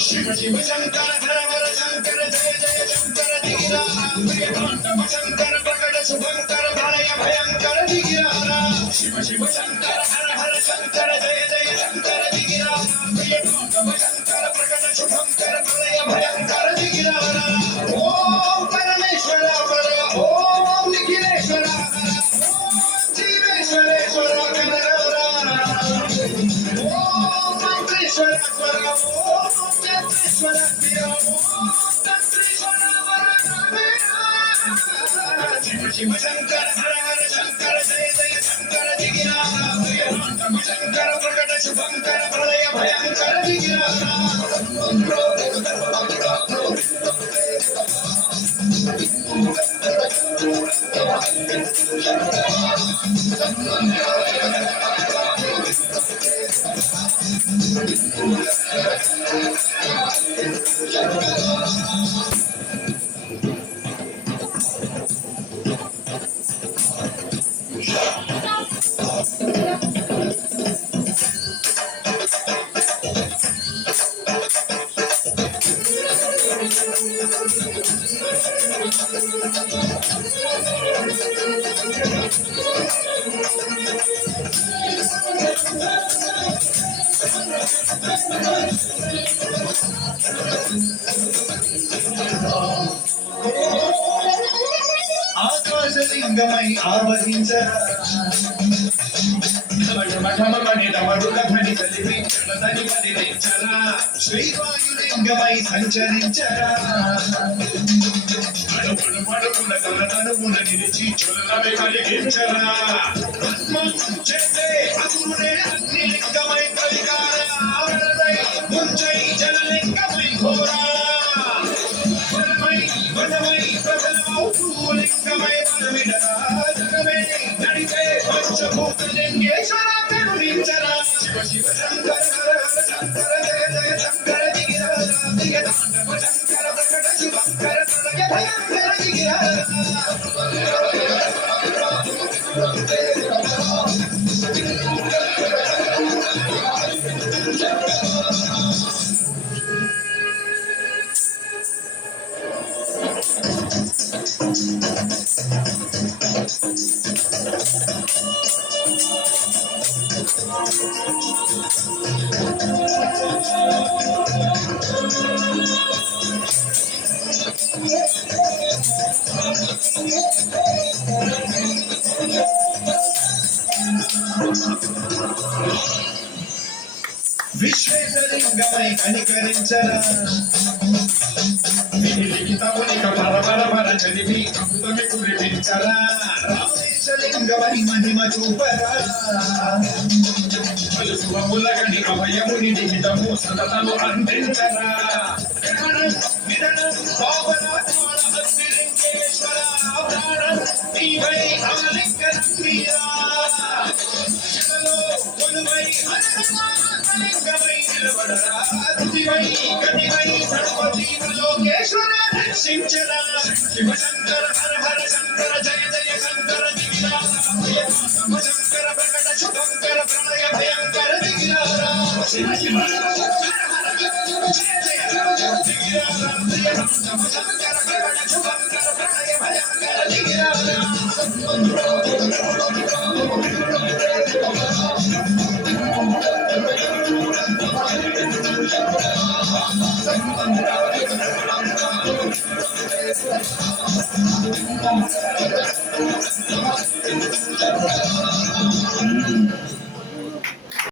शिव शिव शंकर हर हर शंकर जय जय शंकर दिगिरा प्रियतांडव शंकर प्रकट शुभंकर प्रलय भयंकर दिगिरा शिव शिव शंकर हर हर शंकर जय जय शंकर दिगिरा प्रियतांडव शंकर प्रकट शुभंकर प्रलय भयंकर दिगिरा ओम परमेश्वर पर ओम निखिलेश्वर ओम जीवेश्वरेश्वर ओम मंत्रेश्वर शिव शंकर हर हर शंकर जय जय शंकर दिगिरा प्रियतांडव शंकर प्रकट शुभंकर प्रलय भयंकर दिगिरा ఆకాశలింగమై ఆవరించరా శ్రీవాయులింగమై సంచరించరా అడుగున తనువున నిలిచి చుల్లమే కలిగించరా చేసే అసురుడే అగ్నిలింగమై కలికార ఆవరణై ముంచై జలలింగమై ఘోరా వనమై ప్రజలమౌలింగమై మనమిడరా జగమే నడిపే పంచభూతలింగేశ్వర కరుణించరా శివ శివ శంకర హర హర శంకర జయ జయ శంకర దిగిరా ప్రియతాండవ శంకర ప్రకట శుభంకర ప్రళయ భయంకర దిగిరా విశ్వేశ్వరలింగమై కనికరించరా లిఖితమునిక పరపర చదివి అమృతమి కురిపించరా రామేశ్వరలింగమై మహిమ చూపరా శుభములగని అభయముని లిఖితము సతతము అందించరా లోకేశ్వర శించరా శివ శంకర హర హర శంకర జయ జయ శంకర దిగిరా శంకర ప్రకట శుభంకర ప్రళయ భయంకర దిగిరా శివ శివ శంకర ప్రకట శుభంకర ప్రళయ భయంకర దిగిరా Thank you.